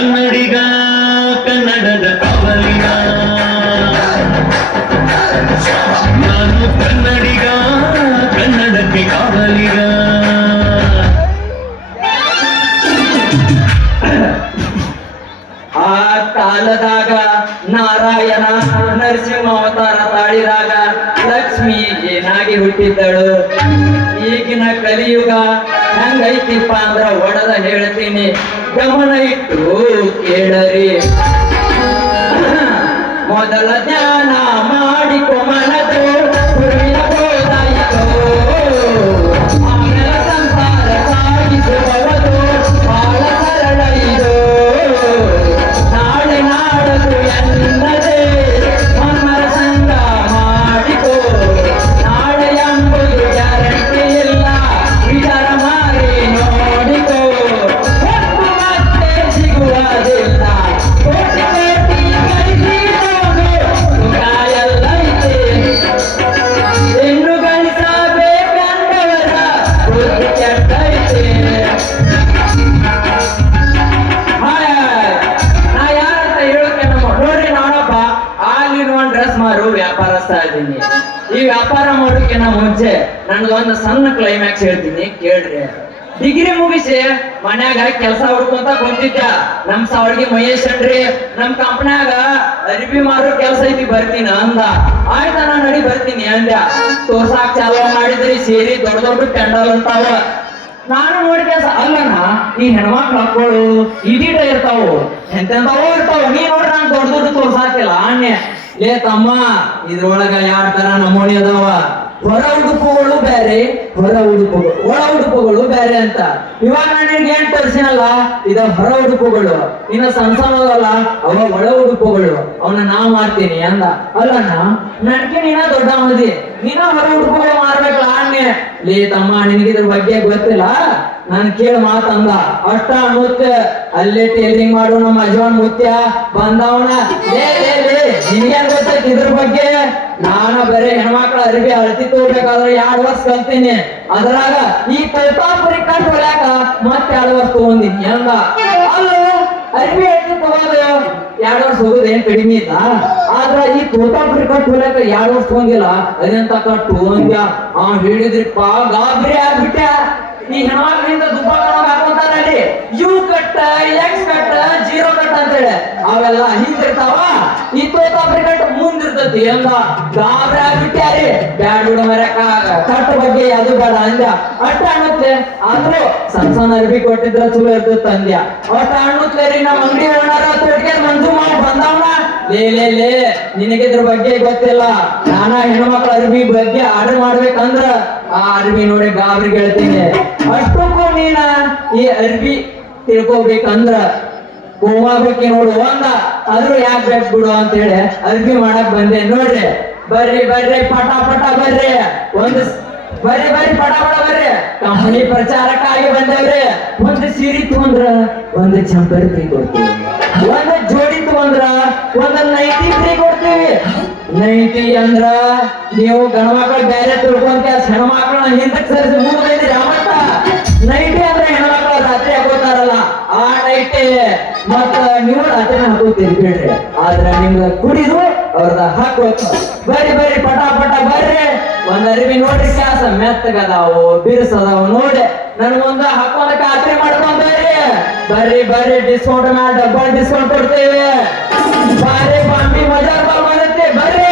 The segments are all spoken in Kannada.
ಕನ್ನಡಿಗ ಕನ್ನಡದ ಕಾವಲಿಗ ನಾನು ಕನ್ನಡಿಗ ಕನ್ನಡಕ್ಕೆ ಕಾವಲಿಗ ಆ ಕಾಲದಾಗ ನಾರಾಯಣ ನರಸಿಂಹ ಅವತಾರ ತಾಳಿದಾಗ ಲಕ್ಷ್ಮಿ ಏನಾಗಿ ಹುಟ್ಟಿದ್ದಳು. ಈಗಿನ ಕಲಿಯುಗ ಹೆಂಗೈತಿಪ್ಪ ಅಂದ್ರ ಒಡದ ಹೇಳ್ತೀನಿ, ಗಮನ ಇಟ್ಟು ಕೇಳರಿ. ಮೊದಲ ಧ್ಯಾನ ಮಾಡಿಕೊ ಮನದು ಗುರುವಿನ ಬೋಧಾಯಿತು, ಆಮೇಲೆ ಸಂಸಾರ ಸಾಗಿಸುವವದು ಬಹಳ ಸರಳ ಇದು. ನಾಳೆ ನಾಡದು ಎನ್ನದೆ ಮನ್ಮರ ಸಂಗ ಮಾಡಿಕೋ, ನಾಳೆ ಎಂಬುದು ಗ್ಯಾರಂಟಿ ಇಲ್ಲ, ವಿಚಾರ ಮಾಡಿ ನೋಡಿಕೋ. ಮತ್ತೆ ಸಿಗುವುದಿಲ್ಲ ಕೋಟಿ ಕೋಟಿ ಗಳಿಸಿದವನು ಸುಖ ಎಲ್ಲ ಇದೆ. ಹೆಣ್ಣು ಗಳಿಸಬೇಕಂದವರ ಬುದ್ಧಿ ಕೆಟ್ಟೈತೆ. ನಾ ಯಾರಂತ ಹೇಳೋಕೆ ನೋಡ್ರಿ, ನಾನೊಬ್ಬ ಆಗಿನ ಒಂದು ಡ್ರೆಸ್ ಮಾರು ವ್ಯಾಪಾರಸ್ಥ ಇದ್ದೀನಿ. ಈ ವ್ಯಾಪಾರ ಮಾಡೋಕ್ಕಿಂತ ಮುಂಚೆ ನನ್ಗೊಂದು ಸಣ್ಣ ಕ್ಲೈಮ್ಯಾಕ್ಸ್ ಹೇಳ್ತೀನಿ ಕೇಳ್ರಿ. ಡಿಗ್ರಿ ಮುಗಿಸಿ ಮನ್ಯಾಗ ಕೆಲಸ ಹುಡ್ಕೊಂತ ಕುಂತಿದ್ದ. ನಮ್ ಸಾವಳ್ಗಿ ಮಹೇಶ್ ಅನ್ರಿ ನಮ್ ಕಂಪ್ನ್ಯಾಗ ಅರಿಬಿ ಮಾರೋ ಕೆಲಸ ಐತಿ ಬರ್ತೀನಿ ಅಂದ. ಆಯ್ತಾ ನಾ ನಡಿ ಬರ್ತೀನಿ ಅಂದ್ಯ. ತೋರ್ಸಾಕ್ ಚಾಲೂ ಮಾಡಿದ್ರಿ ಸೇರಿ ದೊಡ್ಡ ದೊಡ್ಡ ಪೆಂಡಲ್ ಅಂತಾವ. ನಾನು ನೋಡಿ ಕೆಲಸ ಅಲ್ಲಣ್ಣ, ಈ ಹೆಣ್ಮಕ್ಳು ಮಕ್ಕಳು ಇದೀಟ ಇರ್ತಾವು, ಎಂತೆಂತಾವೋ ಇರ್ತಾವ. ನೀ ನೋಡ್ರಿ ನಾನು ದೊಡ್ಡ ದೊಡ್ಡ ತೋರ್ಸಾಕಿಲ್ಲ ಆಣ್ಯ. ಲೇ ತಮ್ಮ, ಇದ್ರೊಳಗ ಯಾರ ತರ ನಮೂನಿ ಅದಾವ. ಹೊರ ಉಡುಪುಗಳು ಬೇರೆ, ಒಳ ಉಡುಪುಗಳು ಬೇರೆ ಅಂತ. ಇವಾಗ ನನಗೆ ಏನ್ ತೋರಿಸಿನಲ್ಲ, ಇದ ಹೊರ ಉಡುಪುಗಳು. ಇನ್ನ ಸಂಸಾರದಲ್ಲ ಅವ ಒಳ ಉಡುಪುಗಳು. ಅವನ್ನ ನಾ ಮಾಡ್ತೀನಿ ಅಂದ. ಅಲ್ಲಣ್ಣ, ನನ್ಗೆ ನೀನ ದೊಡ್ಡ ಮದಿ, ನೀನ ಹೊರ ಉಡುಪುಗಳು ಮಾರ್ಬೇಕಲ್ಲ ಅಣ್ಣೆ. ಲೇ ತಮ್ಮ, ನಿನಗಿದ್ರ ಬಗ್ಗೆ ಗೊತ್ತಿಲ್ಲ, ನನ್ ಕೇಳ ಮಾತಂದ. ಅಷ್ಟ ಅನ್ನುತ್ತ ಅಲ್ಲೇ ಟೇಲರಿಂಗ್ ಮಾಡು ನಮ್ಮ ಅಜವಾನ್ ಮುತ್ಯ ಬಂದವನ. ಲೇ ಲೇ ಲೇ ನಿನ್ಗೇನ್ ಗೊತ್ತೈತಿ ಇದ್ರ ಬಗ್ಗೆ? ನಾನು ಬರೀ ಹೆಣ್ಮಕ್ಳ ಅರಿವಿ ಅಳತಿ ತಗೋಬೇಕಾದ್ರೆ 2 ವರ್ಷ ಕಲ್ತೀನಿ. ಅದ್ರಾಗ ಈ ಕಲ್ಪಾಪುರಿ ಕಟ್ ಹೊಡ್ಯಾಕ ಮತ್ತೆ 2 ವರ್ಷ ತಗೊಂಡಿನಿ ಅಂದ. ಅಲ್ಲ, ಅರಿವಿ ಅಳತಿ ತಗೋದು 2 ವರ್ಷ ಹೋಗೋದು ಏನ್ ಕಡಿಮೆ ಇಲ್ಲ. ಆದ್ರ ಈ ತೋತಾಪುರಿ ಕಟ್ ಹೊಡ್ಯಾಕ 2 ವರ್ಷ ತಗೊಂಡಿಲ್ಲ. ಅದಂತ ಕಟ್ಟು ಅಂದ್ಯ. ಹೇಳಿದ್ರಿಪ್ಪ ಗಾಬರಿ ಆಗ್ಬಿಟ್ಟ. ಈ ಹೆಣ್ಮಕ್ಳಿಂದ ದುಬ್ಬ ಕಣಗ ಹಾಕೋತಾರಲ್ಲಿ U cut, X cut, 0 cut ಅಂತ ಹೇಳಿ ಅವೆಲ್ಲ ಹಿಂದಿರ್ತಾವ. ಈ ತೋತಾಪುರಿ ಕಟ್ ಮುಂದಿರ್ತತಿ ಅಂದ. ಗಾಬರಿ ಆಗ್ಬಿಟ್ಟಾರಿ. ಬ್ಯಾಡ್ ಬಿಡ ಮರ್ಯಾಕ, ಕಟ್ ಬಗ್ಗೆ ಅದು ಬೇಡ ಅಂದ್ಯ. ಅಷ್ಟ ಅನ್ನುತ್ತೆ. ಆದ್ರೂ ಸಣ್ಣ ಅರ್ಬಿ ಕೊಟ್ಟಿದ್ರ ಚಲೋ ಇರ್ತದ ಅಂದ್ಯ. ಅಷ್ಟ ಅನ್ನುತ್ತಲೇ ರೀ ನಮ್ಮ ಅಂಗಡಿ ಓನರ ತೋಟಿಗೆ ಮಂಜು ಮಾಡಿ ಬಂದವನ. ಲೇ ಲೇ ಲೇ ನಿನಗೆ ಇದ್ರ ಬಗ್ಗೆ ಗೊತ್ತಿಲ್ಲ. ನಾನ ಹೆಣ್ಮಕ್ಳ ಅರ್ಬಿ ಬಗ್ಗೆ ಆರ್ಡರ್ ಮಾಡ್ಬೇಕಂದ್ರ ಆ ಅರ್ಬಿ ನೋಡಿ ಗಾಬರಿ ಹೇಳ್ತೀನಿ. ಅಷ್ಟಕ್ಕೂ ನೀನ ಈ ಅರ್ಬಿ ತಿಳ್ಕೊಬೇಕಂದ್ರ ಗೋವಾ ಬಗ್ಗೆ ನೋಡು ಅಂದ. ಆದ್ರೂ ಯಾಕೆ ಬೇಕು ಬಿಡು ಅಂತ ಹೇಳಿ ಅರ್ಬಿ ಮಾಡಕ್ ಬಂದೆ. ನೋಡ್ರಿ, ಬರ್ರಿ ಬರ್ರಿ ಪಟ ಪಟ ಬರ್ರಿ, ಬರ್ರಿ ಬರ್ರಿ ಪಟ ಪಟ ಬರ್ರಿ. ಕಂಪನಿ ಪ್ರಚಾರಕ್ಕಾಗಿ ಬಂದವ್ರಿ. ಒಂದು ಸೀರೆ ತಗೊಂಡ್ರ ಒಂದು ಚಂಪರಿ ಫ್ರೀ ಕೊಡ್ತೀವಿ, ಒಂದು ಜೋಡಿ ತಗೊಂಡ್ರ ಒಂದು ನೈಟಿ ಫ್ರೀ ಕೊಡ್ತೀವಿ. ನೈಟಿ ಅಂದ್ರ ನೀವು ಗಣಮಕ್ಳು ಬೇರೆ ತಿಳ್ಕೊಂತ ಹೆಣ್ಮಕ್ಳನ್ನ ಹಿಂದಕ್ಕೆ ಸರಿಸಿ ಮುಂದೈದ್ರಿ. ಮತ್ತ ನೈಟಿ ಅಂದ್ರೆ ಹೆಣ್ಮಕ್ಳು ರಾತ್ರಿ ಹಾಕೋತಾರಲ್ಲ ಆ ನೈಟಿ. ಮತ್ತ ನೀವು ರಾತ್ರಿ ಹಾಕೋತೀರಿ ಬಿಡ್ರಿ, ಆದ್ರ ನಿಮ್ಗ ಕುಡಿದು ಅವ್ರದ ಹಾಕೋತ. ಬರ್ರಿ ಬರ್ರಿ ಪಟ ಪಟ ಬರ್ರಿ. ಒಂದ್ ಅರಿವಿ ನೋಡ್ರಿ, ಕ್ಯಾಸ ಮೆತ್ತಗದಾವು, ಬಿರ್ಸದಾವು. ನೋಡಿ ನನ್ಗೊಂದು ಹಾಕೊಂಡ ಖಾತ್ರಿ ಮಾಡ್ಕೊಂಡ್ರಿ. ಬರ್ರಿ ಬರ್ರಿ, ಡಿಸ್ಕೌಂಟ್ ಮ್ಯಾಲ ಡಬಲ್ ಡಿಸ್ಕೌಂಟ್ ಕೊಡ್ತೇವೆ. ಬಾರಿ ಬಾಂಬಿ ಮಜಾ ಬರುತ್ತೆ. ಬರ್ರಿ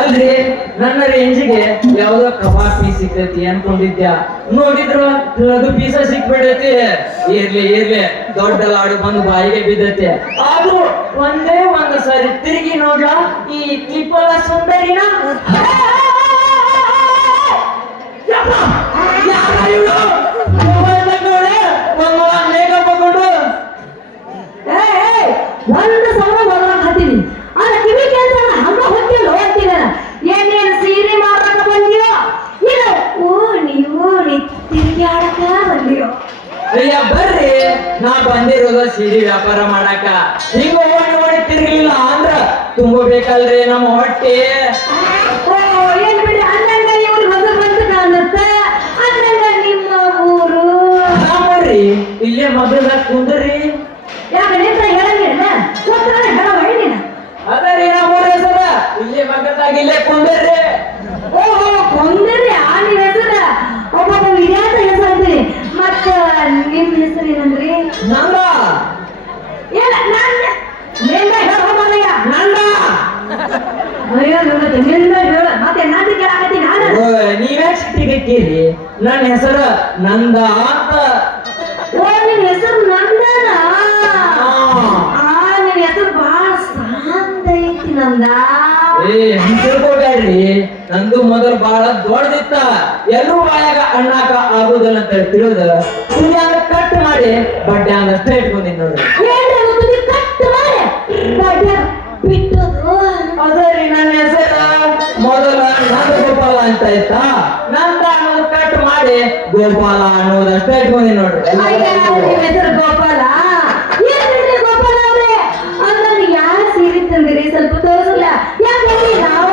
ಅಲ್ರಿ ನನ್ನ ರೇಂಜಿಗೆ ಯಾವ್ದೋ ಕಬಾಬ್ ಪೀಸ್ ಸಿಗ್ತೈತಿ ಅನ್ಕೊಂಡಿದ್ಯಾ. ನೋಡಿದ್ರು ಅದು ಪೀಸ ಸಿಕ್ಬಿಡೈತಿ. ಇರ್ಲಿ ಇರ್ಲಿ, ದೊಡ್ಡ ಲಾಡು ಬಂದು ಬಾಯಿಗೆ ಬಿದ್ದೈತಿ. ಅದು ಒಂದೇ ಒಂದು ಸರಿ ತಿರುಗಿ ನೋಡ್ಲ ಈ ತ್ರಿಪುರ ಸುಂದರಿನ. ಮೇಕಪ್ ಹಾಕೊಂಡು ಒಂದು ಸಲ ಬರೋಕ್ ಹತ್ತೀನಿ ಅಲ್ಲ ಕಿವಿ ಕೆಲಸ ಹಂಗ ಹೊತ್ತಿಲ್ಲ ಹೋಗ್ತೀನ. ಏನೇನು ಸೀರೆ ಮಾರಾಟ ಬಂದಿಯೋ ಇಲ್ಲ ಓಣಿ ತಿರುಗಾಡಕ ಬಂದಿಯೋ? ಅಯ್ಯ ಬರ್ರಿ, ನಾ ಬಂದಿರೋದ ಸೀರೆ ವ್ಯಾಪಾರ ಮಾಡಾಕ. ಹಿಂಗ ಓಡಿ ತಿರ್ಗಿಲ್ಲ ಅಂದ್ರ ತುಂಬಬೇಕಲ್ರಿ ನಮ್ಮ ಹೊಟ್ಟೆ. ಓ ಏನ್ ಬಿಡಿ, ಅಂದಂಗ ಇವ್ರು ಹೊಸ ಬಂತು ಕಾಣುತ್ತ. ಅಂದಂಗ ನಿಮ್ಮ ಊರು ಬರ್ರಿ ಇಲ್ಲೇ ಮಗದ ಕುಂದ್ರಿ. ಯಾಕೆ ನಿಂತ ಹೇಳಂಗಿಲ್ಲ ಗೊತ್ತಾಗ ಹೇಳಬೇಡಿ ನೀನು. ಅದರಿ ನಮ್ಮ ಊರ ಹೆಸರ ಇಲ್ಲೇ ಮಗದಾಗ ಇಲ್ಲೇ ಕುಂದ್ರಿ. ಓಹೋ ಕೊಂದ್ರಿ ಆ ನಿಮ್ ಹೆಸರ ಒಬ್ಬೊಬ್ಬ ವಿದ್ಯಾರ್ಥ ಹೆಸರು ಅಂತೀರಿ. ಮತ್ತ ನಿಮ್ ಹೆಸರು ಏನಂದ್ರಿ? ನಂದ ಇಲ್ಲ ನನ್ನ ನಿಂದ ಹೇಳೋದಯ್ಯ ನಂದ. ಅಯ್ಯೋ ನೋಡತ್ತೆ ನಿಂದ ಹೇಳ ಮತ್ತೆ ನಾನು ಕೇಳಾಕತ್ತಿ ನಾನು. ನೀವೇ ಸಿಟ್ಟಿಗೆಕ್ಕೀರಿ, ನನ್ನ ಹೆಸರ ನಂದ ಅಂತ. ಓ ನಿನ್ ಹೆಸರು ನಂದನ? ನಿನ್ ಹೆಸರು ಬಹಳ ಶಾಂತ ಐತಿ ನಂದ. ತಿಳ್ಕೊಬೇಡ್ರಿ, ನಂದು ಮೊದಲು ಬಹಳ ದೊಡ್ಡದಿತ್ತ. ಎಲ್ಲರೂ ಬಾಯಾಗ ಅಣ್ಣಾಕ ಆಗುದಿಲ್ಲ ಅಂತ ತಿಳಿದ ತುದಿಯಾಗ ಕಟ್ ಮಾಡಿ ಬಡ್ಡೆ ಅಂದಷ್ಟೇ ಇಟ್ಕೊಂಡಿ ನೋಡ್ರಿ. ಏನ್ರಿ ತುದಿ ಕಟ್ ಮಾಡಿ ಬಡ್ಡೆ ಬಿಟ್ಟದು? ಅದರಿ ನನ್ನ ಹೆಸರ ಮೊದಲ ನಂದ ಗೋಪಾಲ ಅಂತ ಆಯ್ತಾ. ನಂದ ಅನ್ನೋದು ಕಟ್ ಮಾಡಿ ಗೋಪಾಲ ಅನ್ನೋದಷ್ಟೇ ಇಟ್ಕೊಂಡಿ ನೋಡ್ರಿ. ನಿಮ್ ಹೆಸರು ಗೋಪಾಲ? ಏನ್ರಿ ಗೋಪಾಲ ಅವ್ರೆ ಅಂದ್ರೆ ಯಾರ ಸೀರೆ ತಂದಿರಿ ಸ್ವಲ್ಪ ತೋರಿಸಲ್ಲ? ಯಾಕಂದ್ರೆ ನಾವು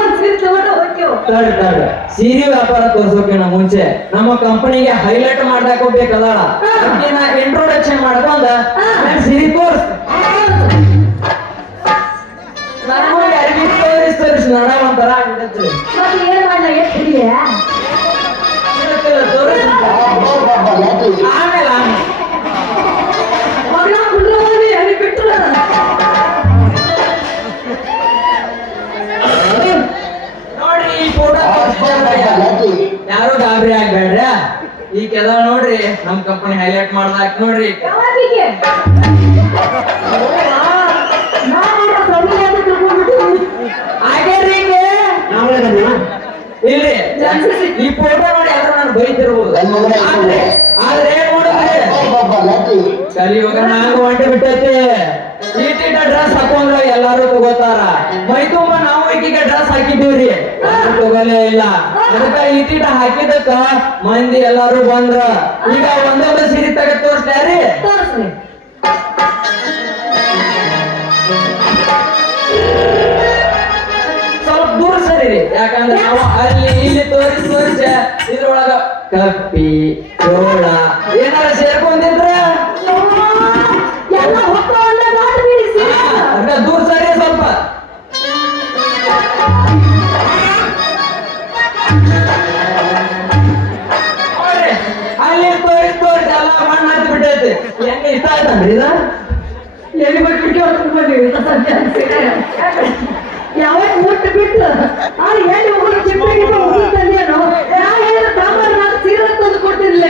ಒಂದು ಸೀರೆ ತಗೊಂಡು ಹೋಗ್ತೇವೆ. ತಡ್ ಸೀರೆ ವ್ಯಾಪಾರ ತೋರ್ಸೋಕಿನ ಮುಂಚೆ ನಮ್ಮ ಕಂಪನಿಗೆ ಹೈಲೈಟ್ ಮಾಡ್ದಾಕ ಹೋಗ್ಬೇಕಲ್ಲ. ನಾ ಇಂಟ್ರೊಡಕ್ಷನ್ ಮಾಡ್ಕೊಂಡ ಸೀರೆ ತೋರಿಸ್ ನನಗೆ ಅರ್ಬಿ ತೋರಿಸ್ ನಡ ಒಂಥರ ಆಗ್ಬಿಟ್ಟೈತಿ. ಮತ್ತೆ ಏನ್ ಮಾಡ್ಲ ಎಷ್ಟಿದೆಯ ಆಮೇಲೆ ಮಗನ ಕುಂಡ್ರ ಹೋಗಿ ಅಲ್ಲಿ ಬಿಟ್ಟು ನೋಡ್ರಿ ಈ ಫೋಟೋ ಯಾರು ಗಾಬರಿ ಆಗ್ಬೇಡ್ರ. ಈ ಕೆದ ನೋಡ್ರಿ ನಮ್ ಕಂಪನಿ ಹೈಲೈಟ್ ಮಾಡ್ದಾಕ ನೋಡ್ರಿ. ಯಾವಾಗಿಗೆ ಆಗ್ಯಾರಿ ಇಲ್ರಿ, ಈ ಫೋಟೋ ನೋಡಿ ಆದ್ರೂ ನಾನು ಬೈತಿರ್ಬೋದು. ಆದ್ರೆ ಏನ್ ನೋಡಿದ್ರಿ ಕಲಿಯುಗ ನಂಗ ಹೊಂಟೆ ಬಿಟ್ಟೈತಿ. ಈಟಿಟ ಡ್ರೆಸ್ ಹಾಕೊಂಡ್ರ ಎಲ್ಲಾರು ತಗೋತಾರ. ಮೈ ತುಂಬ ನಾವು ಈಕಿಗೆ ಡ್ರೆಸ್ ಹಾಕಿದ್ದೀವ್ರಿ, ತಗೋಲೇ ಇಲ್ಲ. ಅದಕ್ಕ ಈಟಿಟ ಹಾಕಿದಕ್ಕ ಮಂದಿ ಎಲ್ಲಾರು ಬಂದ್ರ. ಈಗ ಒಂದೊಂದು ಸೀರೆ ತೆಗೆದು ತೋರಿಸ್ತಾರಿ. ತೋರಿಸ್ರಿ. ಸ್ವಲ್ಪ ದೂರ ಸರಿ, ಯಾಕಂದ್ರೆ ನಾವು ಅಲ್ಲಿ ಇಲ್ಲಿ ತೋರಿಸಿ ಇದ್ರೊಳಗ ಕಪ್ಪಿ ಜೋಳ ಏನಾರ ಸೇರ್ಕೊಂಡಿದ್ರ ಎಲ್ಲ ಹೊತ್ತವನ್ನ ನೋಡ್ಬಿಡಿ ಸೀರೆ. ಅದಕ್ಕ ದೂರ ಸರಿ ಸ್ವಲ್ಪ. ನೋಡ್ರಿ, ಅಲ್ಲಿ ತೋರಿಸಿ ಎಲ್ಲ ಮಣ್ಣು ಹತ್ತಿ ಬಿಟ್ಟೈತಿ. ಹೆಂಗ ಇಷ್ಟ ಆಯ್ತಂದ್ರಿ ಇದ? ಎಲ್ಲಿ ಬಿಟ್ಬಿಟ್ಟು ಹೊತ್ಕೊಂಡು ಬಂದಿವಿ ಯಾವಾಗ ಊಟ ಬಿಟ್ಟು ಎಲ್ಲಿ ಹೋಗಿ ಚಿಪ್ಪಿ ಹೋಗಿ ತಂದೇನು? ನಾ ಹೇಳಿದ ಸಾಂಬಾರು ನಾನು ಸೀರೆ ತಂದು ಕೊಡ್ತಿರ್ಲಿಲ್ಲ.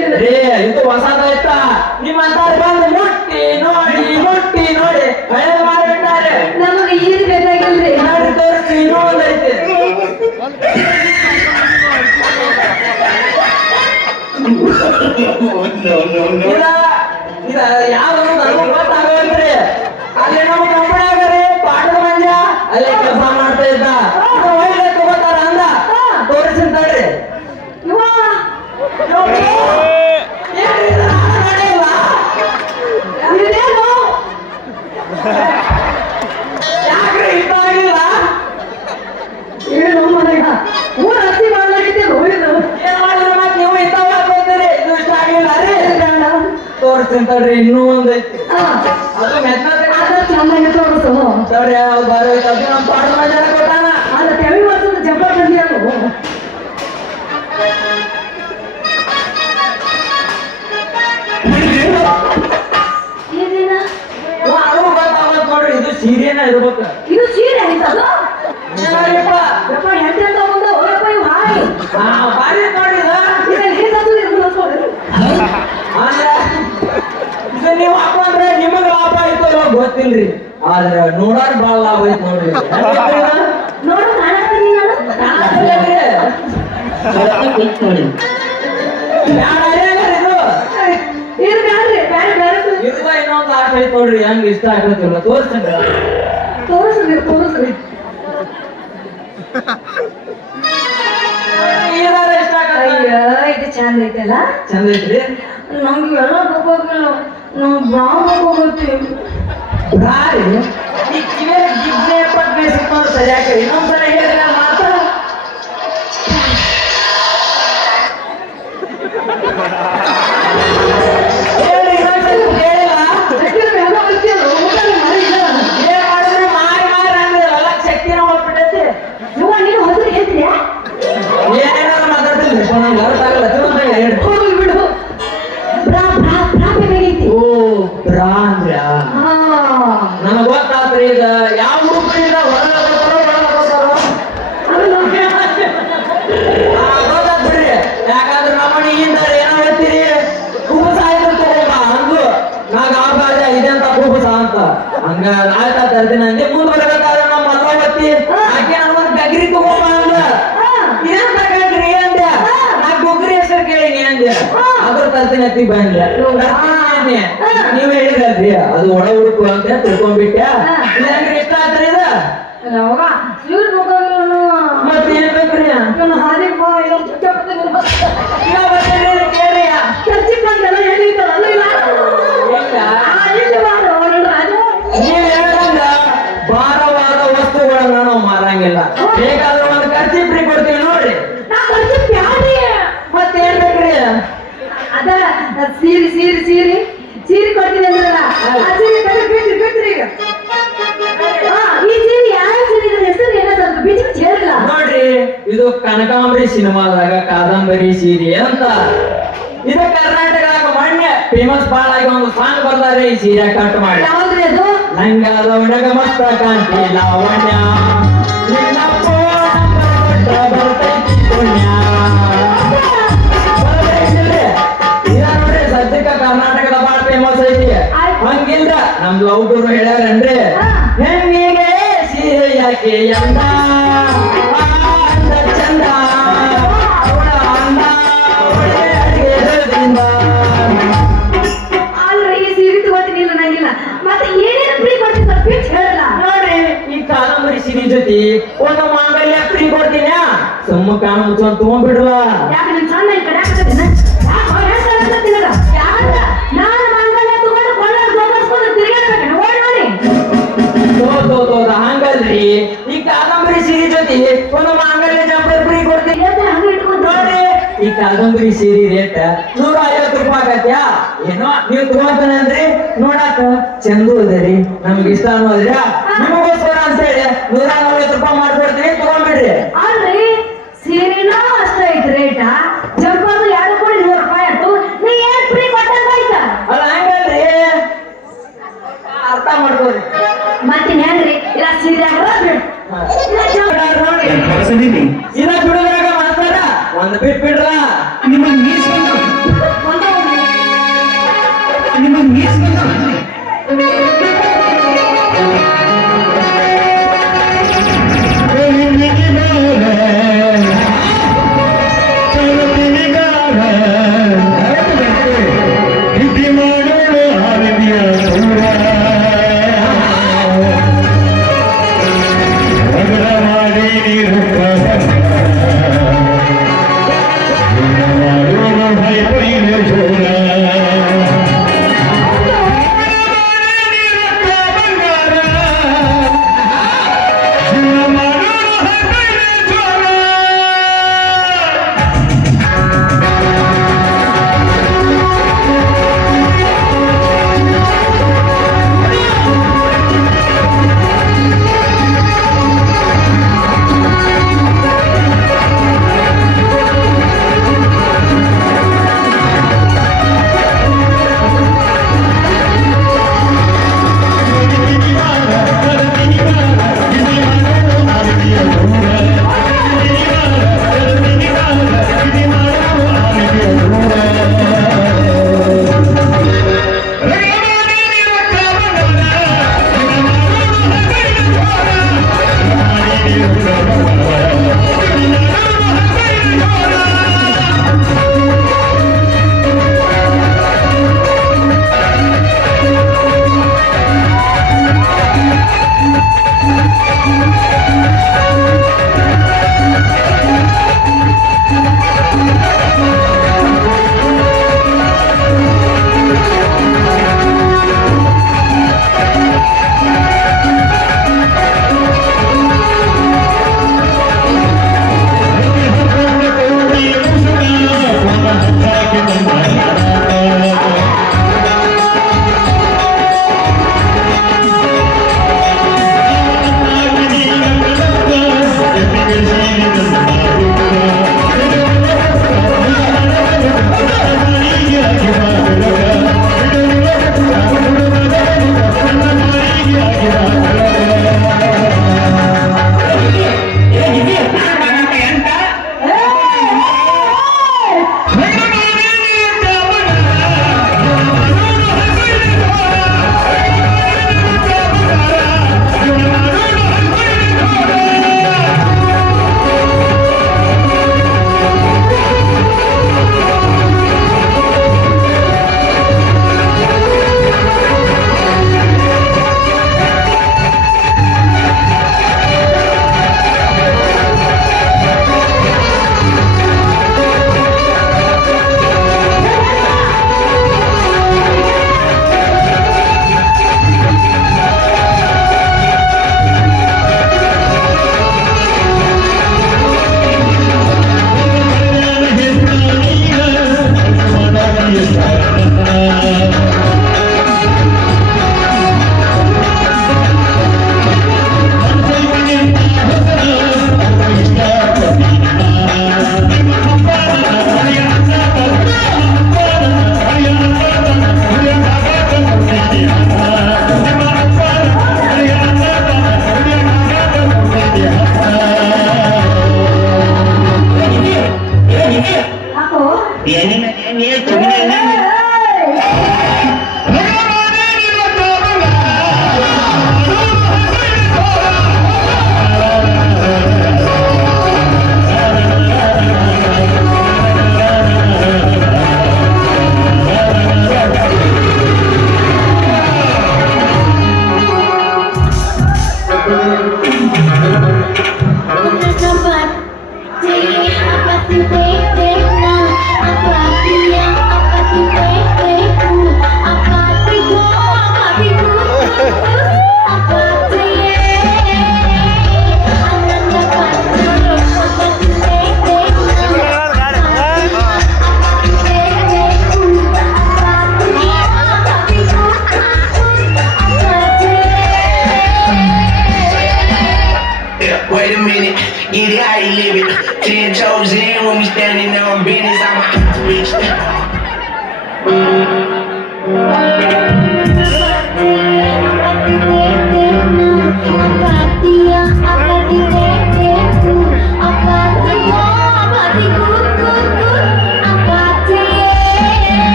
ಇದು ಹೊಸದಾಯ್ತಾ? ನಿಮ್ಮಂತಾರು ಬಂದು ಮುಟ್ಟಿ ನೋಡಿ ಮಳೆ ಮಾಡಿಬಿಟ್ಟಾರೆ. ನಮಗೆ ಈರು ಬೇಕಾಗಿಲ್ರಿ. ನೋಡಿ ತೋರಿಸಿ ಇನ್ನೂ ಒಂದೈತೆ. ಯಾವ್ದು ನನಗೂ ಗೊತ್ತಾಗಲ್ರಿ. ಅಲ್ಲಿ ನಮ್ಮ ಕಂಪನಿಯಾಗರಿ ಪಾಠದ ಮಂಜ ಅಲ್ಲೇ ಕೆಲಸ ಮಾಡ್ತಾ ಇದ್ದ. ಒಳ್ಳೆ ತಗೋತಾರ ಅಂದ ತೋರಿಸಿ ತಡ್ರಿ. ಏನ್ರಿ ಇದು ನಾನು ಮಾಡಿಲ್ಲ? ಇದೇನು ಯಾಕ್ರಿ ಇಷ್ಟ ಆಗಿಲ್ಲ? ಏನು ಮನೆಗ ಊರ ಹತ್ತಿ ಮಾಡ್ಲಾಗಿದ್ದೆ ಹೋಗಿದ್ದು ಏನ್ ಮಾಡಿದ್ರು ಮತ್ತೆ ನೀವು ಇಷ್ಟ ಮಾಡ್ಕೊತೀರಿ. ಇದು ಇಷ್ಟ ಆಗಿಲ್ಲ ರೀ. ತೋರಿಸ್ತೀನಿ ತಡ್ರಿ, ಇನ್ನೂ ಒಂದೈತಿ. ಅದು ಮೆತ್ತ ಚೆನ್ನಾಗಿ ತೋರಿಸು. ತಡ್ರಿ, ಅದು ಬರೋಯ್ತು. ಅದು ನಮ್ಮ ಪಾಠದ ಮಂಜ ಕೊಟ್ಟಾನ. ಅದು ತೆವಿ ವರ್ಷದ ಜಬ್ಬ ತಂದಿಯಲ್ಲ. ಏನೇನ ಅದು ಗೊತ್ತಾಗತ್ ನೋಡ್ರಿ, ಇದು ಸೀರೆನ ಇರ್ಬೇಕು. ಇದು ಸೀರೆ ಆಯ್ತದು? ನೋಡ್ರಿಪ್ಪ, ಯಪ್ಪ ಹೆಂಡತಿ ಅಂತ ಬಂದ ಹೋಗಪ್ಪ ಇವು ಹಾಯ್. ಭಾರಿ ನೋಡಿ ಇದು. ಅಂದ್ರ ಇದು ನೀವ್ ಹಾಕೊಂಡ್ರೆ ನಿಮಗ ಲಾಭ ಆಯ್ತು ಇಲ್ಲೋ ಗೊತ್ತಿಲ್ರಿ ಆದ್ರ ನೋಡಾರ್ ಬಾಳ ಲಾಭ ಐತ್ ನೋಡ್ರಿ ನೋಡು ಕಾಣತ್ತೀನಿ ನಾನು ಕಾಣತ್ತಿಲ್ಲರಿ? ಇದು ಬ್ಯಾಡ್ರಿ ಬ್ಯಾರೆ ಬ್ಯಾರೆ ಇರುವ ಇನ್ನೊಂದು ಆಟ ಐತ್ ನೋಡ್ರಿ ಹೆಂಗ್ ಇಷ್ಟ ಆಗ್ತಿಲ್ಲ ತೋರಿಸ್ತೀನಿ ತೋರಿಸ್ರಿ ತೋರಿಸ್ರಿ ಏನಾರ ಇಷ್ಟ ಆಗಲ್ಲ ಅಯ್ಯೋ ಇದು ಚಂದ ಐತಲ್ಲ ಚಂದ ಐತ್ರಿ ನಮ್ಗೆ ಎಲ್ಲ ಬೇಕಾಗಿಲ್ಲ ನಮ್ಗೆ ಬಾಳ ಬೇಕಾಗೈತಿ ಬ್ರಾರಿ ಈ ಕಿವಿಯ ಗಿಡ್ನೆ ಪಟ್ನೆ ಸಿಕ್ಕೊಂಡು ಸರಿಯಾಗಿ ಇನ್ನೊಂದ್ಸಲ ಹೇಳಿದ್ರೆ ಮಾತ್ರ ಹೇಳಿ ಇನ್ನೊಂದ್ಸಲ ಹೇಳಿಲ್ಲ ಎಲ್ಲ ಬರ್ತೀಯಲ್ಲ ಊಟನೇ ಮಾಡಿಲ್ಲ ಏನ್ ಮಾಡಿದ್ರೆ ಮಾರಿ ಮಾರಿ ಅಂದ್ರೆ ಎಲ್ಲ ಶಕ್ತಿನ ಹೋಗ್ಬಿಟ್ಟೈತಿ ಇವ ನೀನು ಹೊಸದು ಹೇಳ್ತೀಯಾ ಏನೇನಾದ್ರು ಮಾತಾಡ್ತೀನಿ ನಂಗೆ ಅರ್ಥ ಆಗಲ್ಲ ತಿಳ್ಕೊಂಡಾಗ ಹೇಳಿ ಹೋಗ್ಲಿ ಬಿಡು ಬ್ರಾ ಬ್ರಾ ಬ್ರಾ ಬೇಕಾಗೈತಿ ಓ ಬ್ರಾ ಅಂದ್ರ ಹಾ ನನಗೆ ಗೊತ್ತಾತ್ರಿ ಈಗ ಯಾವ ಹುಡುಗರಿಂದ ಹೊರಗೆ ಬರ್ತಾರೋ ಅದು ನಮ್ಗೆ ಗೊತ್ತಾತ್ ಬಿಡ್ರಿ ಯಾಕಂದ್ರೆ ನಮ್ಮನಿಯಿಂದ ಏನೋ ಹೇಳ್ತೀರಿ ಕುಬಸ ಆಯ್ತು ತಗೊಂಬ ಅಂದು ನಾಗ ಆಗಾದ ಇದೆಂತ ಕುಬಸ ಅಂತ ಹಂಗ ಆಯ್ತಾ ತರ್ತೀನಿ ಅಂದೆ ಮುಂದ್ ಬರಬೇಕಾದ್ರೆ ನಮ್ಮ ಮದ್ವತ್ತಿ ಆಕೆ ನನ್ಗೊಂದು ಗಗ್ರಿ ತಗೊಂಬ ಅಂದ ಏನಂತ ಗಗ್ರಿ ಅಂದೆ ನಾ ಗುಗ್ರಿ ಹೆಸರು ಕೇಳಿನಿ ಅಂದೆ ಅದ್ರ ತರ್ತೀನಿ ಅತ್ತಿ ಬಂದೆ ನೀವ್ ಹೇಳಿದ್ರಲ್ರಿ ಅದು ಒಳ ಹುಡುಕು ಅಂತ ತಿಳ್ಕೊಂಡ್ಬಿಟ್ಟೆ ಇಲ್ಲಾಂದ್ರೆ ಇಷ್ಟ ಆತ್ರಿ ಇದು ಅವಾಗ ಇವ್ರು ಬೇಕಾಗಿಲ್ಲ ಮತ್ತೇನ್ ಬೇಕ್ರಿ ನನ್ನ ಹಾದಿ ಬಾ ಇಲ್ಲ ಚುಚ್ಚಪತ್ತೆ ಇವಾಗ ಬರ್ತೀನಿ ಕೇಳ್ರಿ ಚರ್ಚಿ ಬಂದೆಲ್ಲ ಹೇಳಿದ್ದಲ್ಲ ಅದು ಇಲ್ಲ ಇಲ್ಲಿ ಬಾರೋ ಅದು ನೀವ್ ಹೇಳಂಗ ಭಾರವಾದ ವಸ್ತುಗಳನ್ನ ನಾವು ಮಾರಂಗಿಲ್ಲ ಬೇಕಾದ್ರೆ ಒಂದು ಖರ್ಚಿ ಫ್ರೀ ಕೊಡ್ತೀವಿ ನೋಡ್ರಿ ನಾ ಖರ್ಚು ಬ್ಯಾಡ್ರಿ ಮತ್ತೇನ್ ಬೇಕ್ರಿ ಅದ ಸೀರೆ ಸೀರೆ ಸೀರೆ ಸೀರೆ ಕೊಡ್ತೀನಿ ಅಂದ್ರಲ್ಲ ಆ ಸೀರೆ ಬೇಕ್ರಿ ಬೇಕ್ರಿ ಈಗ ಈ ಸೀರೆ ಯಾವ ಸೀರೆ ಹೆಸರು ಏನೋ ಸ್ವಲ್ಪ ಬೀಚ್ ಸೇರಿಲ್ಲ ನೋಡ್ರಿ ಇದು ಕನಕಾಂಬರಿ ಸಿನಿಮಾದಾಗ ಕಾದಂಬರಿ ಸೀರೆ ಅಂತ ಇದು ಕರ್ನಾಟಕದಾಗ ಮೊನ್ನೆ ಫೇಮಸ್ ಬಾಳ ಆಗಿ ಒಂದು ಸಾಂಗ್ ಬರ್ತಾರೆ ಈ ಸೀರೆ ಕಟ್ ಮಾಡಿ ಯಾವ್ದ್ರಿ ಅದು ನಂಗಾದ ಒಣಗ ಮಸ್ತ ಕಾಂತಿ ಲಾವಣ್ಯ ನಿನ್ನ ಫೋನ್ ನಂಬರ್ ಬರ್ತೈತಿ ಪುಣ್ಯ ಬರಬೇಕಿಲ್ರಿ ಇದ ನೋಡ್ರಿ ಸದ್ಯಕ್ಕ ಕರ್ನಾಟಕದ ಬಾಳ ಫೇಮಸ್ ಐತಿ ಹಂಗಿಲ್ರ ನಮ್ ಲೌಡೂರು ಹೇಳ್ಯಾರನ್ರಿ ಹೆಣ್ಣಿಗೆ ಸೀರೆ ಯಾಕೆ ಅಂದ ಅಂದ ಚಂದ ಅವಳ ಅಂದ ಒಳ್ಳೆ ಅಡಿಗೆದಿಂದ ಅಲ್ರಿ ಈ ಸೀರೆ ತಗೋತೀನಿ ಇಲ್ಲ ನಂಗಿಲ್ಲ ಮತ್ತೆ ಏನೇನು ಫ್ರೀ ಕೊಡ್ತೀನಿ ಸ್ವಲ್ಪ ಬೀಚ್ ಹೇಳಲ್ಲ ನೋಡ್ರಿ ಈ ಕಾದಂಬರಿ ಸೀರೆ ಜೊತೆ ಒಂದು ಮಾಂಗಲ್ಯ ಫ್ರೀ ಕೊಡ್ತೀನಿ ಸುಮ್ಮ ಕಾಣ ಮುಚ್ಚೊಂದು ತಗೊಂಡ್ಬಿಡ್ರಲ್ಲ ಯಾಕೆ ನಿಮ್ ಸಣ್ಣ ಈ ಕಡೆ ಹಾಕತ್ತೀನಿ ಯಾರ ನಾನು ಮಂಗಲ್ಯ ತಗೊಂಡು ಕೊಳ್ಳ ಗೋಬರ್ಸ್ಕೊಂಡು ತಿರುಗಾಡ್ಬೇಕು ಓಡಿ ನೋಡಿ ಹಂಗಲ್ರಿ ಈ ಕಾದಂಬರಿ ಸೀರೆ ಜೊತೆ ಒಂದು ಮಾಂಗಲ್ಯ ಜಂಪರ್ ಫ್ರೀ ಕೊಡ್ತೀನಿ ಹಂಗ ಇಟ್ಕೊಂಡು ನೋಡ್ರಿ ಈ ಕಾದಂಬರಿ ಸೀರೆ ರೇಟ್ 150 ರೂಪಾಯಿ ಆಗತ್ಯಾ ಏನೋ ನೀವು ತಗೊಂತಾನೆ ಅಂದ್ರಿ ನೋಡಾಕ ಚಂದು ಅದೇರಿ ನಮ್ಗೆ ಇಷ್ಟ ಅನ್ನೋದ್ರಿ ನಿಮಗೋಸ್ಕರ ಅಂತ ಹೇಳಿ 140 ರೂಪಾಯಿ ಮಾಡ್ಕೊಡ್ತೀನಿ ತಗೊಂಡ್ಬಿಡ್ರಿ ಅಲ್ರಿ ಸೀರೆನೂ ಅಷ್ಟ ಐತಿ ರೇಟ ಜಂಪರ್ 2 ಕೋಟಿ 100 ರೂಪಾಯಿ ಆಯ್ತು ನೀ ಏನ್ ಫ್ರೀ ಕೊಟ್ಟಂಗ ಆಯ್ತಾ ಅಲ್ಲ ಹಂಗಲ್ರಿ ಅರ್ಥ ಮಾಡ್ಕೋರಿ ಮತ್ತಿನ್ ಹೆಂಗ್ರಿ ಇಲ್ಲ ಸೀರೆ ನೋಡಿ ಹೊಸದಿನಿ ಇದ ಬಿಡುಗರಾಗ ಮಾತಾಡ ಒಂದು ಬಿಟ್ಬಿಡ್ರ ನಿಮಗೆ ಮೀಸ್ಕೊಂಡು ನಿಮಗೆ ಮೀಸ್ಕೊಂಡು Ako? Wait a minute, get it how you live it. 10 toes in when we standing there on business. I'm a bitch.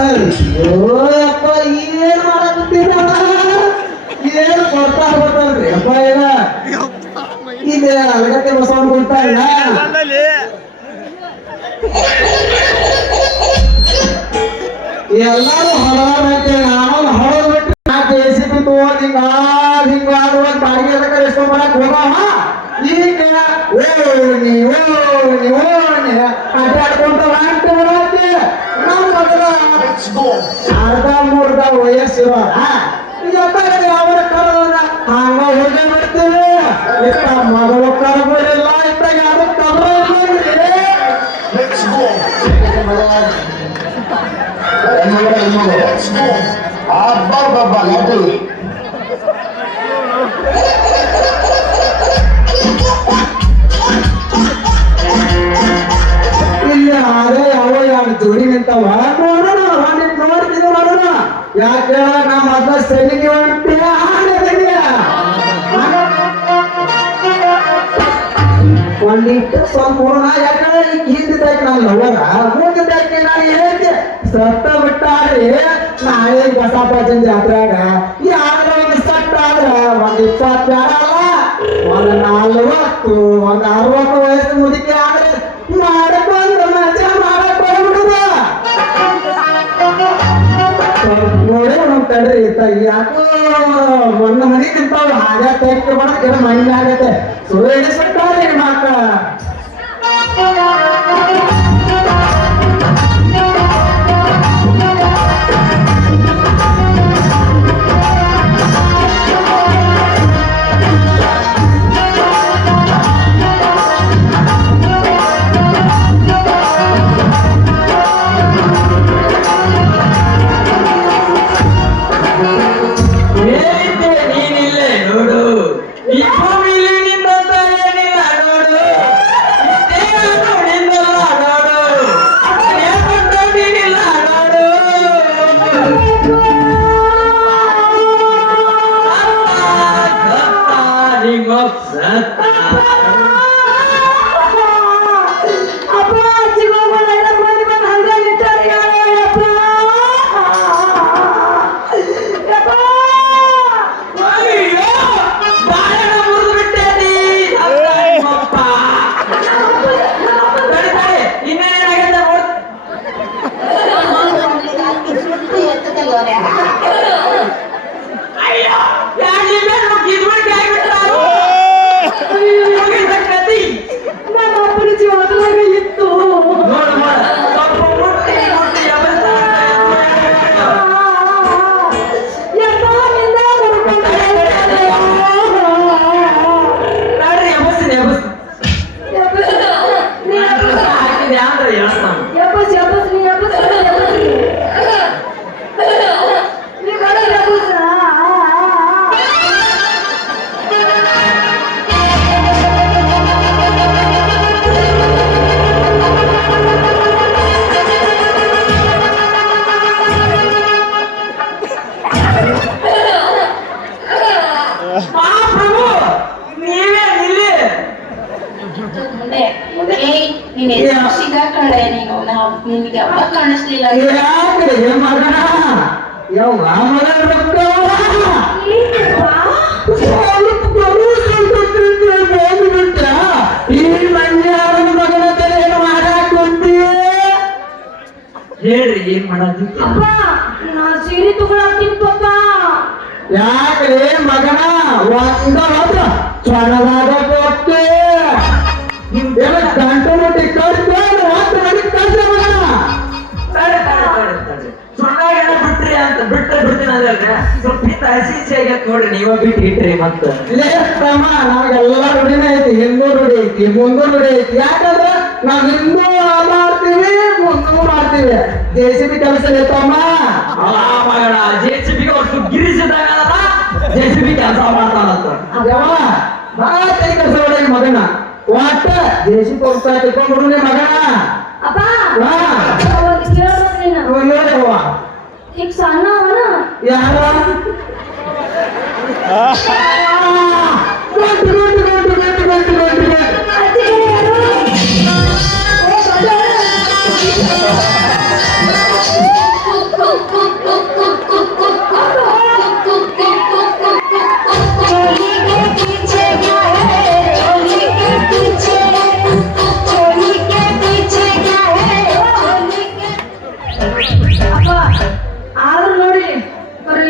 ಅಯ್ಯೋ ಅಪ್ಪ ಏನ್ ಮಾಡಕತ್ತೀರ ಏನು ಗೊತ್ತಾಗ್ಬೇಕಲ್ರಿ ಅಪ್ಪ ಏನ ಇದೆ ಅಲಗತ್ತೆ ಬಸವನ್ ಕೊಡ್ತಾ ಇಲ್ಲ ಎಲ್ಲಾರು ಹೊರಗೆ ನಾನು ಹೊರಬಿಟ್ಟು ಜೆಸಿಬಿ ತಗೊಂಡ್ ಹಿಂಗ ಬಾಡಿಗೆ ಎಲ್ಲ ಕರೆಸ್ಕೊಂಡ್ ಬರಕ್ ಹೋಗವ ಈಗ ಓಣಿ ಅಡ್ಡಾಡ್ಕೊಂತ ಹೊಂಟೆ ಬರತ್ತೆ ನಮ್ಮ ಮಗಳ ಅರ್ಧ ಮೂರ್ಧ ವಯಸ್ಸಿರುವ ಅವರ ಕರೋದ ಹಂಗ ಹೋಗಿ ಬಿಡ್ತೀವಿ ಇತ್ತ ಮಗಳು ಕರ್ಬೋದಿಲ್ಲ ಇತ್ತ ಯಾರು ಕರ್ಬೋದಿಲ್ಲ ಅಬ್ಬಬ್ಬಬ್ಬ ಲಡ್ಡು ಇಲ್ಲಿ ಅದೇ ಯಾವ ಎರಡು ಜೋಡಿ ನಿಂತಾವ ನೋಡೋಣ ನೋಡ್ತಿದ್ವಿ ನೋಡೋಣ ಯಾಕೆ ನಮ್ಮ ಮೊದ್ಲ ಸೆಲಿಗೆ ಹೊಂಟೆ ಒಂದಿಟ್ಟು ಸ್ವಲ್ಪ ನೋಡೋಣ ಯಾಕಂದ್ರೆ ಈಗ ಹಿಂದಿದ್ದಾಕಿ ನಾನು ಲವರ ಮುಂದಿದ್ದಾಕಿ ನಾನು ಹೇಳ್ತೆ ಸತ್ತ ಬಿಟ್ಟಾಡ್ರಿ ನಾಳೆ ಬಸಪ್ಪಜನ್ ಜಾತ್ರೆಯಾಗ ಯಾರೋ ಒಂದು ಸಟ್ಟ ಆದ್ರ ಒಂದ್ 20 ಅಲ್ಲ ಒಂದ್ 40 ಒಂದ್ 60 ವಯಸ್ಸು ಮುದುಕಿ ಆದ್ರೆ ಮಾಡಕೊಂಡ್ರ ಮಜಾ ಮಾಡಕ್ ಹೋಗ್ಬಿಡುದ ನೋಡಿ ನಮ್ ತಡ್ರಿ ಯಾಕೋ ಒಂದು ಮನೆ ನಿಂತಾವ ಹಾಗೆ ತೆಗ್ದು ಮಾಡೋಕೆ ಮಣ್ಣು ಆಗತ್ತೆ ಸುಳ್ಳು ಎಣಿಸ್ಬಿಟ್ಟಾರೆ ಮಕ್ಕಳ ನಿನಗೆ ಹಬ್ಬ ಕಾಣಿಸ್ಲಿಲ್ಲ ಯಾಕೆ ಮಗನ ಯಾವ ಮಗ ಈ ಮಂಜಾರನ ಮಗನ ತರ ಏನು ಮಾಡಾಕೊಂಡಿ ಹೇಳ್ರಿ ಏನ್ ಮಾಡತ್ತಿದ್ದೆ ಅಪ್ಪ ನಾ ಸೀರೆ ತಗೊಳಕ್ತೀನಿ ಪಪ್ಪ ಯಾಕೆ ಮಗನ ಒಂದ ಮಾತ್ರ ಸಣ್ಣದಾದ ಕೊಟ್ಟೆ ನಿಮ್ದೆಲ್ಲ ಗಂಟು ಮುಟ್ಟಿ ಕಟ್ಕೊಂಡು ಮಾತ್ರ ಮಾಡಿ ಕಳ್ಸ ಮಗನ ಸುಳ್ಳಾಗೆಲ್ಲ ಬಿಟ್ರಿ ಅಂತ ಬಿಡ್ತೀನಿ ಅಂದ್ರೆ ಸ್ವಲ್ಪ ಹಿತ ಹಸಿ ಆಗೈತೆ ನೋಡ್ರಿ ನೀವ ಬಿಟ್ಟು ಇಟ್ರಿ ಮತ್ತ ಇಲ್ಲೇ ತಮ್ಮ ನಮಗೆಲ್ಲ ರೂಢಿನೇ ಐತಿ ಹಿಂದೂ ರೂಢಿ ಐತಿ ಮುಂದೂ ರೂಢಿ ಐತಿ ಯಾಕಂದ್ರೆ ನಾವ್ ಹಿಂದೂ ಮಾಡ್ತೀವಿ ಮುಂದೂ ಮಾಡ್ತೀವಿ JCB ಕೆಲಸ ಐತಮ್ಮ ಮಗಳ JCB ಅವ್ರು ಗಿರಿಸಿದಾಗ JCB ಕೆಲಸ ಮಾಡ್ತಾನಂತ ಯಾವ ಬಾಳ ಕೈ ಕೆಲಸ ಹೊಡೆಯ ಮಗನ ಒಟ್ಟ JCB ಹೋಗ್ತಾ ಇಟ್ಕೊಂಡ್ಬಿಡು ಮಗನ ಅಪ್ಪ ಹಾ ಒಂದು ಕೇಳೋದು ನೀನು ನೋಡವ್ವ ಈಗ ಸಣ್ಣ ಅವನ ಯಾರ ಗಂಟು ಗಂಟು ಗಂಟು ಗಂಟು ಗಂಟು ಗಂಟು ಗಂಟು ಆದ್ರೂ ನೋಡಿ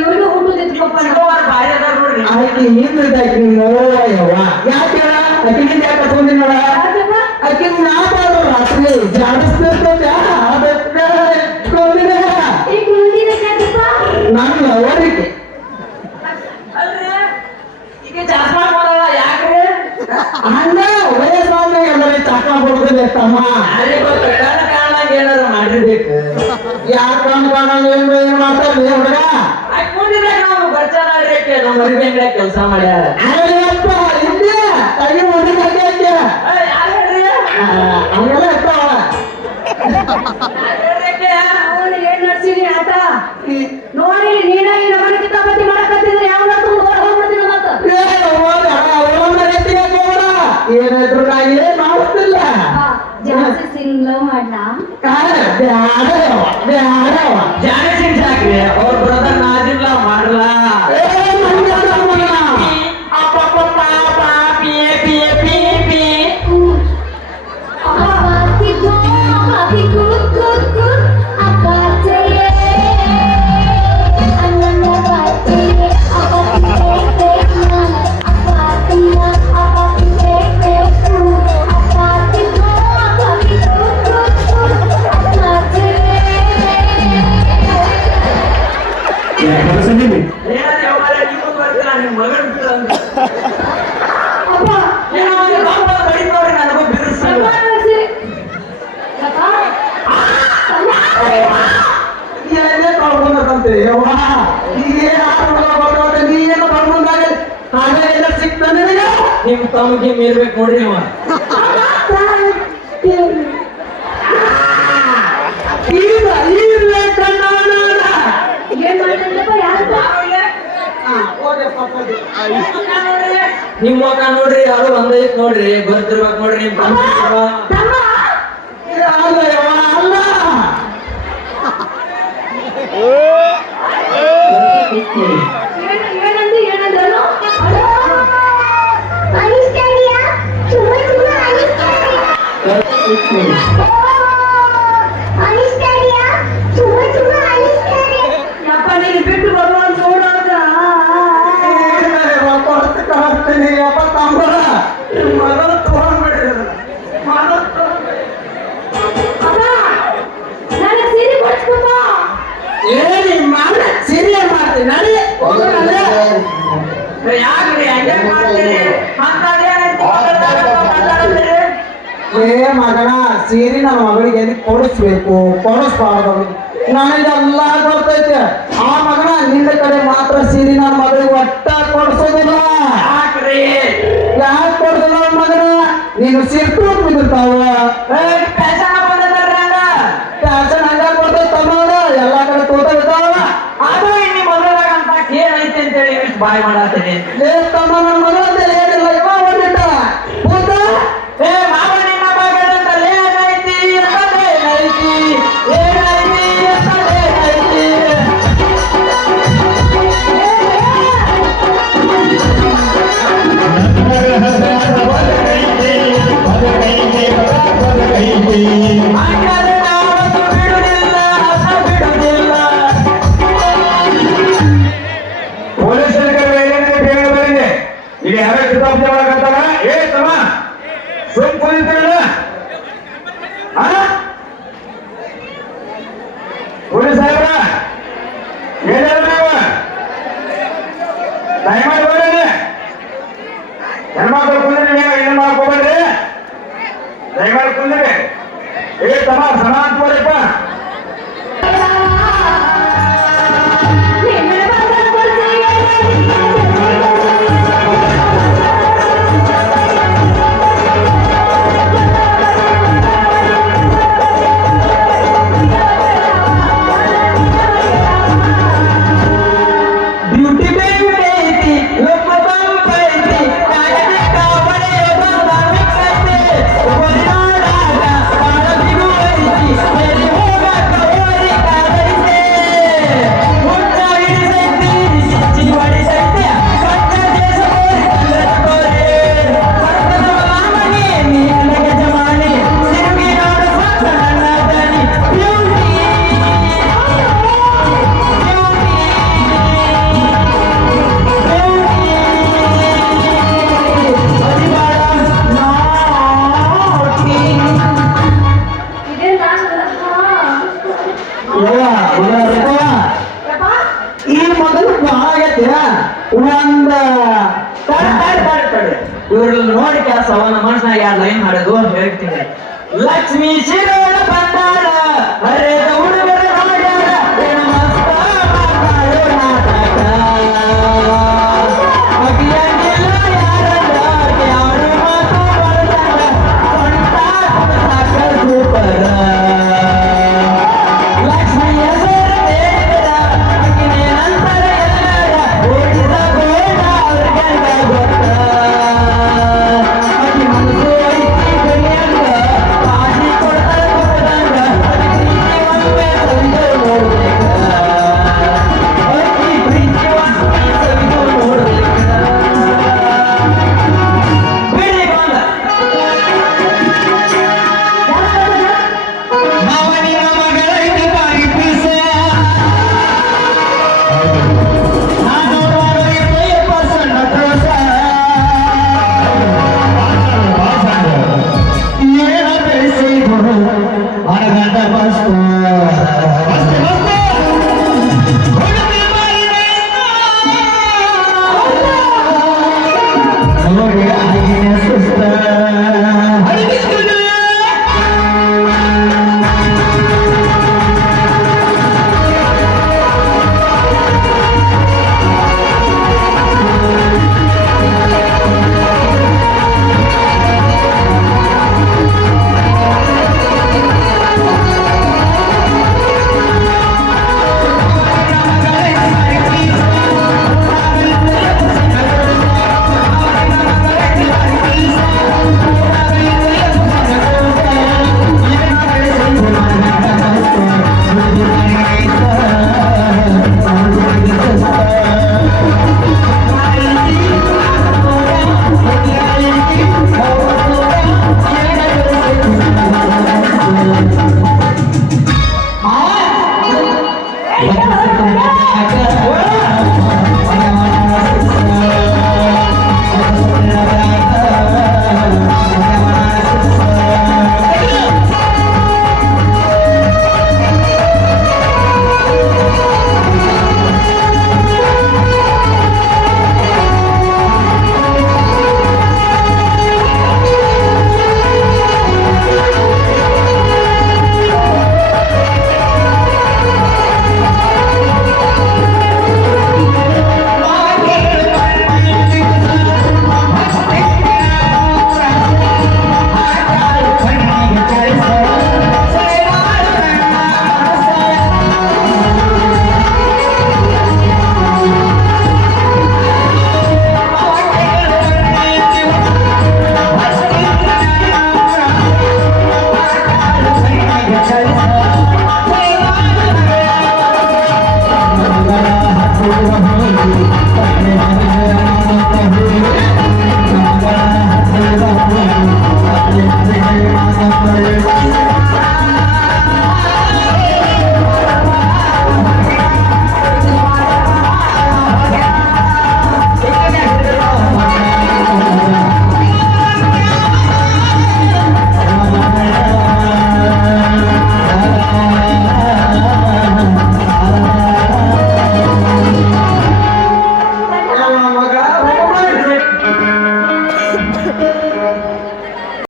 ಇವ್ರಿಗೂ ಹುಟ್ಟುದಿತ್ತು ಪಪ್ಪ ಬಾಯಿ ಅದಾರ ನೋಡ್ರಿ ಆಕಿ ಹಿಂದಿದ್ದಾಕಿ ನಿಮ್ಮ ಯವ್ವ ಯಾಕೆ ಅಕ್ಕಿನಿಂದ ಯಾಕೆ ಕರ್ಕೊಂಡಿನವ ಯಾಕಪ್ಪ ಅಕ್ಕಿ ನಾಪಾಡು ರಾತ್ರಿ ಜಾಡಿಸ್ತಿರ್ತದ ಅದಕ್ಕೆ ಇಟ್ಕೊಂಡಿನ ಈಗ ಮುಂದಿನ ಕಥೆಪ್ಪ ನನ್ನ ಅವರಿಗೆ ಅಲ್ರಿ ಈಗ ಚಸ್ಮಾ ಕೊಡಲ್ಲ ಯಾಕ್ರಿ ಅಣ್ಣ ವಯಸ್ಸಾದ ಎಲ್ಲರೂ ಚಾಕ ಕೊಡುದಿಲ್ಲ ತಮ್ಮ ಯಾರಿಗೆ ಗೊತ್ತ ಕಣ್ಣ ಕಾಣಂಗ ಏನಾದ್ರು ಮಾಡಿರ್ಬೇಕು ಯಾರ ಕಾಣ ಏನ್ ಮಾಡ್ತಾರೆ ಹುಡುಗ ಹಾಕೊಂಡಿದ್ರೆ ನಾವು ಬರ್ಚಾನಾಡ್ರಿ ನಮ್ಮ ಮರಿಬಿ ಅಂಗಡಿಯಾಗ ಕೆಲಸ ಮಾಡ್ಯಾರ ಅಯ್ಯಪ್ಪ ಹಿಂದೆ ತಗಿ ಮುಂದೆ ಕಟ್ಟಿ ಹಾಕಿ ಯಾರು ಹೇಳ್ರಿ ಅವೆಲ್ಲ ಇರ್ತಾವ ಅವನು ಏನ್ ನಡ್ಸಿರಿ ಆಟ ನೋಡಿ ನೀನ ಈ ನಮನ ಕಿತಾಪತಿ ಮಾಡಕತ್ತಿದ್ರೆ ಯಾವ ಹೋಗ್ಬಿಡ್ತೀನಿ ಮತ್ತ ಏನಾದ್ರು ನಾ ಏನ್ ಮಾಡುತ್ತಿಲ್ಲ ಜಾಸ್ತಿ ಸಿಂಗ್ ಲವ್ ಮಾಡ್ಲಾ ಬ್ಯಾಡವ ಜಾನಿ ಸಿಂಗ್ ಸಾಕ್ರಿ ಅವ್ರ ಬ್ರದರ್ ನಾಜಿಲ್ಲ ಮಾಡಲ್ಲ ನಿಮ್ ಮಗನ್ ನನಗೂ ಬಿರುಸಲ್ಲ ಏನೇ ಕಳ್ಕೊಂಡಂತೆ ಯವ್ವ ನೀನು ಕಳ್ಕೊಂಡಾಗ ಹಾಗೆ ಎಲ್ಲ ಸಿಕ್ತ ನಿನಗೆ ನಿಮ್ ತಮ್ಗೆ ಮೀರ್ಬೇಕು ನೋಡ್ರಿ ಅವ ಈಗ ಈಗಲೇ ಕಣ್ಣಾಡ ಏನ್ ಮಾಡ್ತಿದ್ದಪ್ಪ ಯಾರಪ್ಪ ನಿಮ್ ಮುಖ ನೋಡ್ರಿ ಯಾರು ಒಂದೈತ್ ನೋಡ್ರಿ ಗೊತ್ತಿರ್ಬೇಕು ನೋಡ್ರಿ ನಿಮ್ ತಮ್ಮ ತಮ್ಮ ಅಲ್ಲ ಯವ್ವ ಅಲ್ಲ ಏನಂದ್ರೆ ಏನಂದ್ರನು ಅನಿಸ್ತಾಡಿಯಾ ಚುಮ್ಮ ಚುಮ್ಮ ಅನಿಸ್ತಾಡಿಯಾ ಚುಮ್ಮ ಚುಮ್ಮ ಅನಿಸ್ತಾಡಿ ಯಪ್ಪ ನೀನು ಬಿಟ್ಟು ಬರುವ ನೋಡೋದ ಕಳಿಸ್ತೀನಿ ಯಪ್ಪ ತಾಂಬರ ಮಗನ ತಗೊಂಡ್ಬಿಡಿ ಅಪ್ಪ ನನಗೆ ಸೀರೆ ಕೊಡ್ಸ್ಕೊಪ್ಪ ಏನಿ ಮಾಡ ಸೀರಿಯಲ್ ಮಾಡ್ತೀನಿ ನಡಿ ಹೋಗೋಣ ಯಾಕ್ರಿ ಹಂಗೆ ಮಾಡ್ತೀರಿ ಏ ಮಗನ ಸೀರೆ ನನ್ನ ಮಗಳಿಗೆ ಎದಕ್ಕೆ ಕೊಡಿಸ್ಬೇಕು ಕೊಡಿಸ್ಬಾರ್ದು ನನಗೆಲ್ಲ ಗೊತ್ತೈತೆ ಆ ಮಗನ ನಿನ್ನ ಕಡೆ ಮಾತ್ರ ಸೀರೆ ನನ್ನ ಮಗಳಿಗೆ ಒಟ್ಟ ಕೊಡಿಸೋದಿಲ್ಲ ಯಾಕ್ರಿ ಯಾಕೆ ಕೊಡ್ಸಲ್ಲ ಮಗನ ನೀನು ಸಿಟ್ಟು ಬಿದ್ದಿರ್ತಾವ ಫ್ಯಾಷನ್ ಬಂದದಾರ್ರಿ ಹಂಗ ಫ್ಯಾಷನ್ ಹಂಗ ಕೊಡ್ತೈತಮ್ಮ ಎಲ್ಲ ಕಡೆ ತೋಟ ಇರ್ತಾವ ಅದು ಇನ್ನಿ ಮೊದಲಾಗ ಅಂತ ಏನೈತೆ ಅಂತೇಳಿ ಇಷ್ಟು ಬಾಯ್ ಮಾಡತ್ತೀನಿ ಏ ತಮ್ಮ ನನ್ನ ಮಗಳ ಅಂತ ಏನಿಲ್ಲ ಇವ ಹೊಂದಿಟ್ಟ ಕೂತ ಏ ಮಾವ ನಿಮ್ಮ ಮಗಳಂತಲ್ಲೇ ಏನೈತಿ ಏನೈತಿ ತಮ್ಮ ಸಮಾನ ತೋರಿಪ್ಪ ಬ್ಯೂಟಿ ಬ್ಯೂಟಿ ಐತಿ ಲೋಕ ಬಂಪ್ ಐತಿ ಕಾಗದ ಕಾವಡೆ ಬಂದ ಮಿಕ್ಕೈತಿ ಒರಿನಾಡಾಗ ಬಾಳ ಬಿಗು ಐತಿ ಎಲ್ಲಿ ಹೋಗಾಕ ಓರಿ ಕಾದೈತೆ ಹುಟ್ಟ ಹಿಡಿಸೈತಿ ಕಿಚ್ಚಿ ಹೊಡಿಸೈತಿ ಪಟ್ಟ ದೇಶ ಬೋರಿ ಕಲ್ಲದ ಬೋರಿ ಪಟ್ಟದ ಮಾಮನಿ ನೀ ನನಗೆ ಜಮಾನಿ ತಿರುಗಿ ನೋಡು ಸತ್ತ ನನ್ನ ದನಿ ಬ್ಯೂಟಿ ಈ ಮೊದಲು ಆಗೈತೆ ಒಂದ ಇವ್ರನ್ನ ನೋಡಿ ಕೆಲಸ ಅವನ ಮನಸ್ಸಿನಾಗ ಯಾರು ಲೈನ್ ಮಾಡೋದು ಹೇಳ್ತೀನಿ ಲಕ್ಷ್ಮೀ ಶಿರೋಳ ಬಂದಾಳ ಹರೇದ ಹುಡುಗರ ನೋಡ್ಯಾಳ ಏನ ಮಸ್ತ ಮಾತಾಡೋ ನಾಟಕ ಅಗಿಯಂಗಿಲ್ಲ ಯಾರಂದ ಯಾರು ಮಾತು ಬರ್ತಾರ ಸೊಂಟ ಸಾಕ ಸೂಪರ ಲಕ್ಷ್ಮಿ ಹೆಸರು ಬೇಡ ಅಗಿನೇ ನಂತರ ಎಲ್ಲರ ಓಡಿದ ಗೋಡ ಅವ್ರಿಗೆಲ್ಲ ಗೊತ್ತ ಅಕ್ಕಿ ಮನಸ್ಸು ಐತಿ ಗಡಿಯಂಗ ಕಾಶಿ ಕೊಡ್ತಾರ ಕೊಟ್ಟದಂಗ ಪ್ರೀತಿ ಒಮ್ಮೆ ಸವಿದು ನೋಡ್ಬೇಕ ಅಕ್ಕಿ ಪ್ರೀತಿ ಒಮ್ಮೆ ಸವಿದು ನೋಡ್ಬೇಕ ಬಿಡಿ ಬಂದ ಮಾವನಿನ ಮಗಳೈತಿ ಬಾರಿ ಪೀಸ ನಾನು ಸಣ್ಣ ಕ್ರೋಸ ಏನ ಬೆಳೆಸಿದ್ರು ಅರಗಂಟ ಮಸ್ತ ನೋಡಿ ಆಗಿನ ಸುಸ್ತ Hey,